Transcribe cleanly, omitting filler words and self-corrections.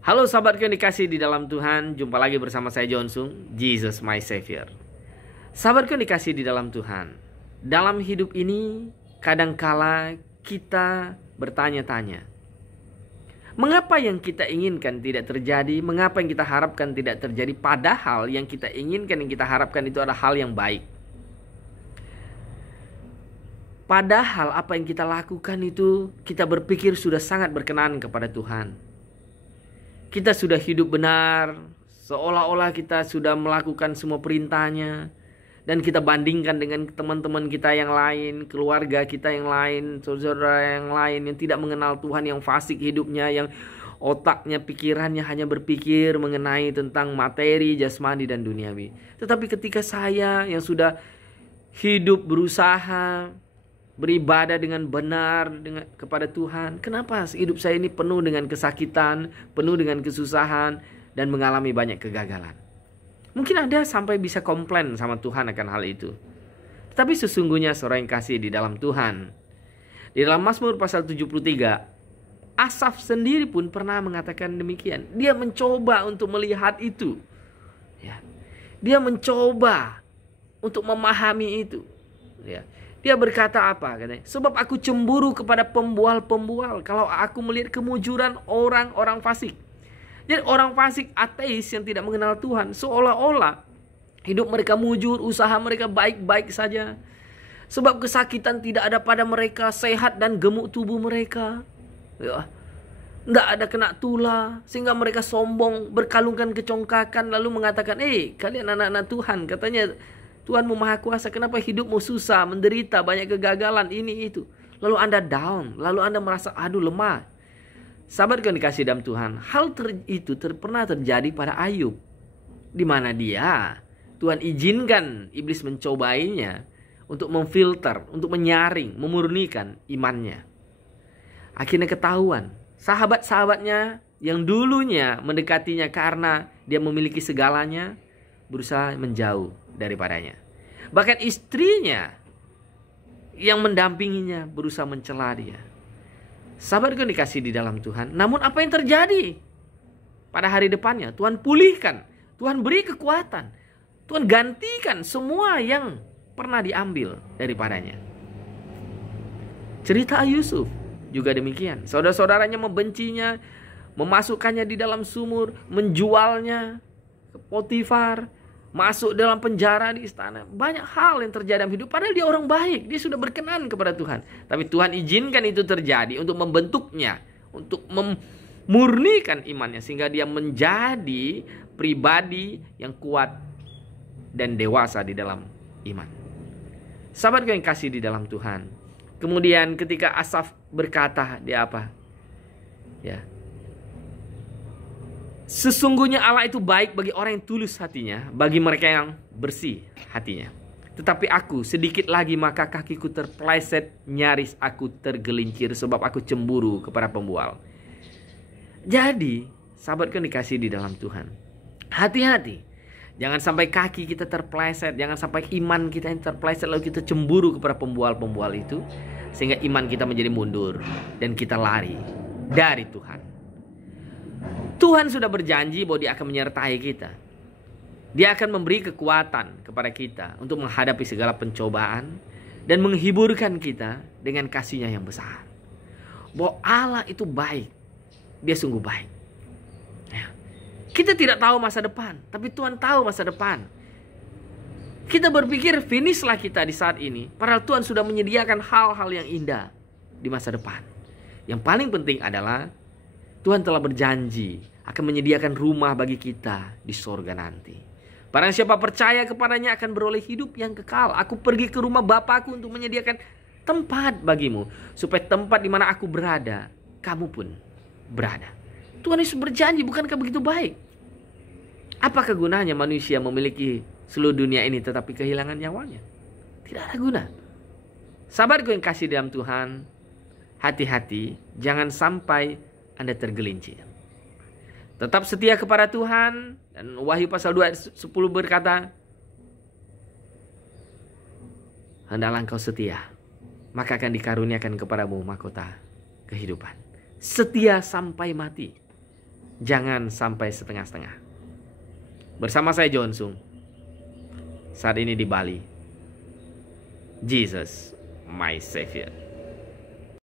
Halo sahabatku yang dikasih di dalam Tuhan, jumpa lagi bersama saya Jonsung, Jesus my Savior. Sahabatku yang dikasih di dalam Tuhan, dalam hidup ini kadangkala kita bertanya-tanya, mengapa yang kita inginkan tidak terjadi, mengapa yang kita harapkan tidak terjadi, padahal yang kita inginkan, yang kita harapkan itu adalah hal yang baik. Padahal apa yang kita lakukan itu kita berpikir sudah sangat berkenan kepada Tuhan. Kita sudah hidup benar, seolah-olah kita sudah melakukan semua perintahnya. Dan kita bandingkan dengan teman-teman kita yang lain, keluarga kita yang lain, saudara yang lain yang tidak mengenal Tuhan, yang fasik hidupnya, yang otaknya, pikirannya hanya berpikir mengenai tentang materi, jasmani, dan duniawi. Tetapi ketika saya yang sudah hidup berusaha beribadah dengan benar kepada Tuhan, kenapa hidup saya ini penuh dengan kesakitan, penuh dengan kesusahan, dan mengalami banyak kegagalan? Mungkin Anda sampai bisa komplain sama Tuhan akan hal itu. Tetapi sesungguhnya saudara yang kasih di dalam Tuhan, di dalam Mazmur pasal 73, Asaf sendiri pun pernah mengatakan demikian. Dia mencoba untuk melihat itu, dia mencoba untuk memahami itu. Dia berkata apa? Katanya, sebab aku cemburu kepada pembual-pembual kalau aku melihat kemujuran orang-orang fasik. Jadi orang fasik ateis yang tidak mengenal Tuhan, seolah-olah hidup mereka mujur, usaha mereka baik-baik saja. Sebab kesakitan tidak ada pada mereka, sehat dan gemuk tubuh mereka. Tidak ada kena tulah, sehingga mereka sombong, berkalungkan kecongkakan, lalu mengatakan, kalian anak-anak Tuhan, katanya Tuhanmu Maha Kuasa, kenapa hidupmu susah, menderita, banyak kegagalan, ini itu. Lalu Anda down, lalu Anda merasa lemah. Sahabat yang dikasih dalam Tuhan, hal itu pernah terjadi pada Ayub, di mana Tuhan izinkan iblis mencobainya untuk memfilter, untuk menyaring, memurnikan imannya. Akhirnya ketahuan, sahabat-sahabatnya yang dulunya mendekatinya karena dia memiliki segalanya, berusaha menjauh daripadanya. Bahkan istrinya yang mendampinginya berusaha mencela dia. Sahabatku yang dikasih di dalam Tuhan, namun apa yang terjadi pada hari depannya? Tuhan pulihkan, Tuhan beri kekuatan, Tuhan gantikan semua yang pernah diambil daripadanya. Cerita Yusuf juga demikian. Saudara-saudaranya membencinya, memasukkannya di dalam sumur, menjualnya ke Potifar, masuk dalam penjara di istana. Banyak hal yang terjadi dalam hidup. Padahal dia orang baik. Dia sudah berkenan kepada Tuhan. Tapi Tuhan izinkan itu terjadi untuk membentuknya. Untuk memurnikan imannya. Sehingga dia menjadi pribadi yang kuat dan dewasa di dalam iman. Sahabatku yang kasih di dalam Tuhan. Kemudian ketika Asaf berkata, dia apa? Sesungguhnya Allah itu baik bagi orang yang tulus hatinya, bagi mereka yang bersih hatinya. Tetapi aku sedikit lagi maka kakiku terpeleset, nyaris aku tergelincir sebab aku cemburu kepada pembual. Jadi, sahabatku yang dikasih di dalam Tuhan, hati-hati. Jangan sampai kaki kita terpeleset, jangan sampai iman kita yang terpeleset lalu kita cemburu kepada pembual-pembual itu, sehingga iman kita menjadi mundur dan kita lari dari Tuhan. Tuhan sudah berjanji bahwa Dia akan menyertai kita. Dia akan memberi kekuatan kepada kita untuk menghadapi segala pencobaan dan menghiburkan kita dengan kasih-Nya yang besar. Bahwa Allah itu baik. Dia sungguh baik. Kita tidak tahu masa depan, tapi Tuhan tahu masa depan. Kita berpikir finishlah kita di saat ini, padahal Tuhan sudah menyediakan hal-hal yang indah di masa depan. Yang paling penting adalah Tuhan telah berjanji akan menyediakan rumah bagi kita di sorga nanti. Barang siapa percaya kepadanya akan beroleh hidup yang kekal. Aku pergi ke rumah Bapakku untuk menyediakan tempat bagimu, supaya tempat di mana aku berada, kamu pun berada. Tuhan Yesus berjanji, bukankah begitu baik? Apakah gunanya manusia memiliki seluruh dunia ini tetapi kehilangan nyawanya? Tidak ada guna. Sahabatku yang kasih dalam Tuhan, hati-hati, jangan sampai Anda tergelincir. Tetap setia kepada Tuhan. Dan Wahyu pasal 2 ayat 10 berkata, hendaklah engkau setia, maka akan dikaruniakan kepadamu mahkota kehidupan. Setia sampai mati. Jangan sampai setengah-setengah. Bersama saya John Sung. Saat ini di Bali. Jesus, my Savior.